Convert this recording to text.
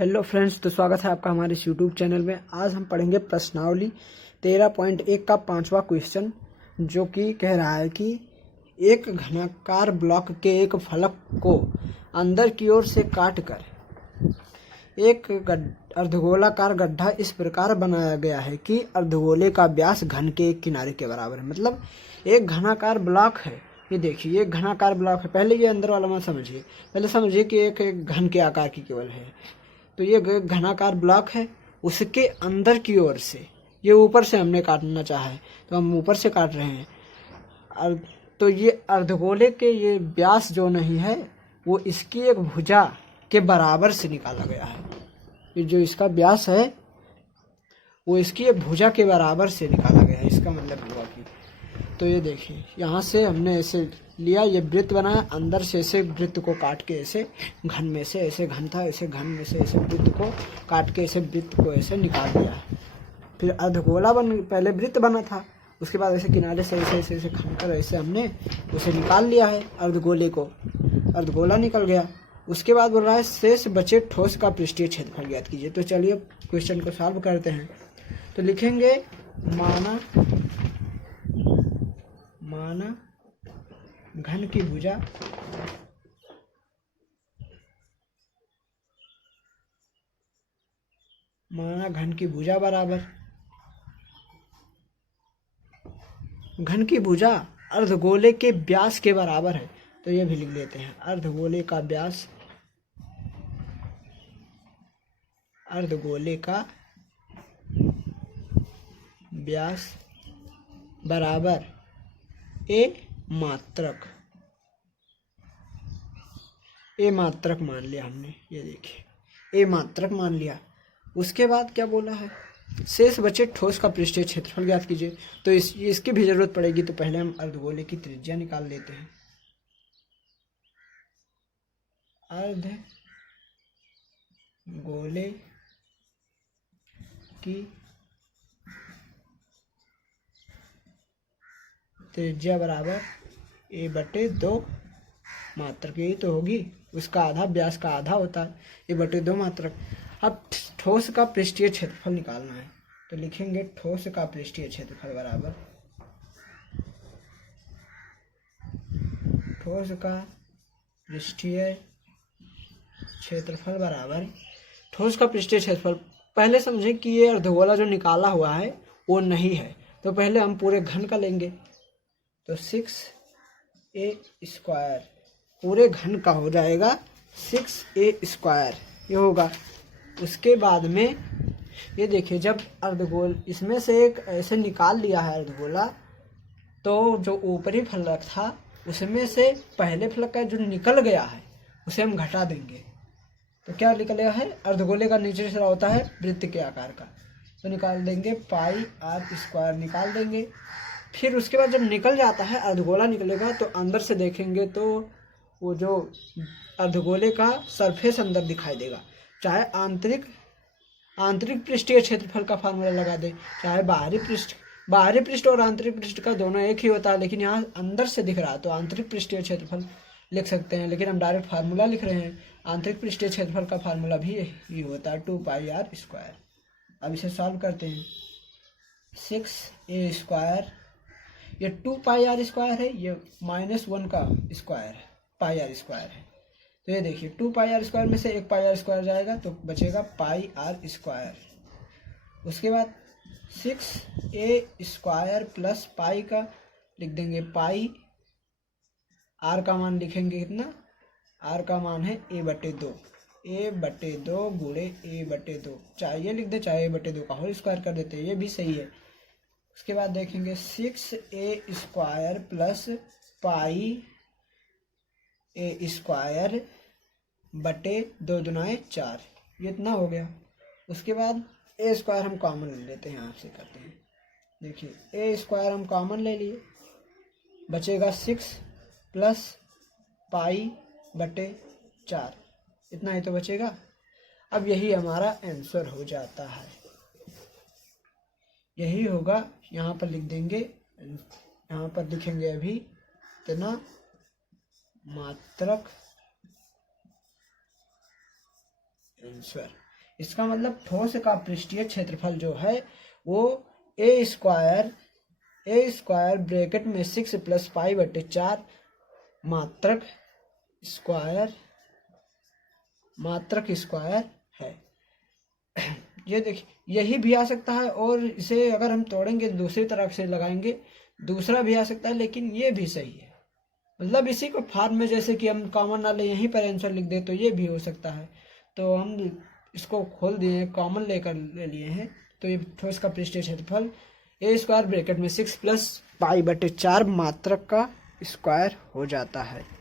Hello friends, तो स्वागत है आपका हमारे इस यूट्यूब चैनल में। आज हम पढ़ेंगे प्रश्नावली 13.1 का 5वां क्वेश्चन, जो कि कह रहा है कि एक घनाकार ब्लॉक के एक फलक को अंदर की ओर से काटकर एक अर्धगोलाकार गड्ढा इस प्रकार बनाया गया है कि अर्धगोले का व्यास घन के एक किनारे के बराबर है। मतलब एक घनाकार ब्लॉक है। ये देखिए, एक घनाकार ब्लॉक है। पहले ये अंदर वाला मत समझिए, पहले समझिए कि एक घन के आकार की केवल है। तो ये घनाकार ब्लॉक है, उसके अंदर की ओर से, ये ऊपर से हमने काटना चाहा है तो हम ऊपर से काट रहे हैं। तो ये अर्धगोले के ये व्यास जो नहीं है वो इसकी एक भुजा के बराबर से निकाला गया है। ये जो इसका व्यास है वो इसकी एक भुजा के बराबर से निकाला गया है। इसका मतलब हुआ कि तो ये देखिए, यहाँ से हमने ऐसे लिया, ये वृत्त बनाया, अंदर से ऐसे वृत्त को काट के ऐसे घन में से ऐसे घन था, ऐसे घन में से ऐसे वृत्त को काट के ऐसे वृत्त को ऐसे निकाल दिया है। फिर अर्धगोला पहले वृत्त बना था, उसके बाद ऐसे किनारे से ऐसे ऐसे ऐसे खनकर ऐसे हमने उसे निकाल लिया है अर्धगोले को, अर्धगोला निकल गया। उसके बाद बोल रहा है शेष बचे ठोस का पृष्ठीय क्षेत्रफल ज्ञात कीजिए। तो चलिए क्वेश्चन को सॉल्व करते हैं। तो लिखेंगे माना घन की भुजा बराबर घन की भुजा अर्धगोले के व्यास के बराबर है। तो ये भी लिख लेते हैं, अर्धगोले का व्यास बराबर ए मात्रक मान लिया हमने। ये देखिए, ए मात्रक मान लिया। उसके बाद क्या बोला है, शेष बचे ठोस का पृष्ठीय क्षेत्रफल ज्ञात कीजिए। तो इसकी भी जरूरत पड़ेगी। तो पहले हम अर्धगोले की त्रिज्या निकाल लेते हैं। अर्धगोले की त्रिज्या बराबर a/2 मात्रक, यही तो होगी। उसका आधा, व्यास का आधा होता है, a/2 मात्रक। अब ठोस का पृष्ठीय क्षेत्रफल निकालना है। तो लिखेंगे ठोस का पृष्ठीय क्षेत्रफल बराबर ठोस का पृष्ठीय क्षेत्रफल। पहले समझे कि ये अर्धगोला जो निकाला हुआ है वो नहीं है, तो पहले हम पूरे घन का लेंगे। तो 6a² पूरे घन का हो जाएगा 6a², ये होगा। उसके बाद में ये देखिए, जब अर्धगोल इसमें से एक ऐसे निकाल लिया है अर्धगोला, तो जो ऊपरी फलक था उसमें से पहले फलक का जो निकल गया है उसे हम घटा देंगे। तो क्या निकल गया है, अर्धगोले का नीचे से होता है वृत्त के आकार का, तो निकाल देंगे πr² निकाल देंगे। फिर उसके बाद जब निकल जाता है अर्धगोला निकलेगा, तो अंदर से देखेंगे तो वो जो अर्धगोले का सरफेस अंदर दिखाई देगा। चाहे आंतरिक पृष्ठीय क्षेत्रफल का फार्मूला लगा दे, चाहे बाहरी पृष्ठ और आंतरिक पृष्ठ का दोनों एक ही होता है, लेकिन यहाँ अंदर से दिख रहा है तो आंतरिक पृष्ठीय क्षेत्रफल लिख सकते हैं, लेकिन हम डायरेक्ट फार्मूला लिख रहे हैं। आंतरिक पृष्ठीय क्षेत्रफल का फार्मूला भी यही होता है, 2πr²। अब इसे सॉल्व करते हैं। 6a², ये 2πr² है, ये -1 का स्क्वायर है, πr² है। तो ये देखिए, 2πr² में से एक πr² जाएगा तो बचेगा πr²। उसके बाद 6a² प्लस पाई का लिख देंगे पाई। r का मान लिखेंगे कितना, r का मान है a/2 गुणे a/2, चाहे ये लिख दे चाहे a/2 का होल स्क्वायर कर देते हैं, ये भी सही है। उसके बाद देखेंगे 6a² प्लस πa² बटे 2 दूनाए 4, ये इतना हो गया। उसके बाद a² हम कॉमन ले लेते हैं, यहाँ से करते हैं। देखिए, a² हम कॉमन ले लिए, बचेगा 6 प्लस π/4, इतना ही तो बचेगा। अब यही हमारा आंसर हो जाता है, यही होगा। यहाँ पर लिख देंगे, यहाँ पर लिखेंगे अभी इतना मात्रक आंसर। इसका मतलब ठोस का पृष्ठीय क्षेत्रफल जो है वो ए स्क्वायर ब्रैकेट में 6 + π/4 मात्रक स्क्वायर है। ये देखिए, यही भी आ सकता है, और इसे अगर हम तोड़ेंगे दूसरी तरफ से लगाएंगे दूसरा भी आ सकता है, लेकिन ये भी सही है। मतलब इसी को फॉर्म में जैसे कि हम कॉमन ना ले यहीं पर आंसर लिख दे तो ये भी हो सकता है। तो हम इसको खोल दिए, कॉमन लेकर ले लिए हैं, तो ये ठोस का पृष्ठीय क्षेत्रफल ए स्क्वायर ब्रैकेट में 6 + π/4 मात्रक का स्क्वायर हो जाता है।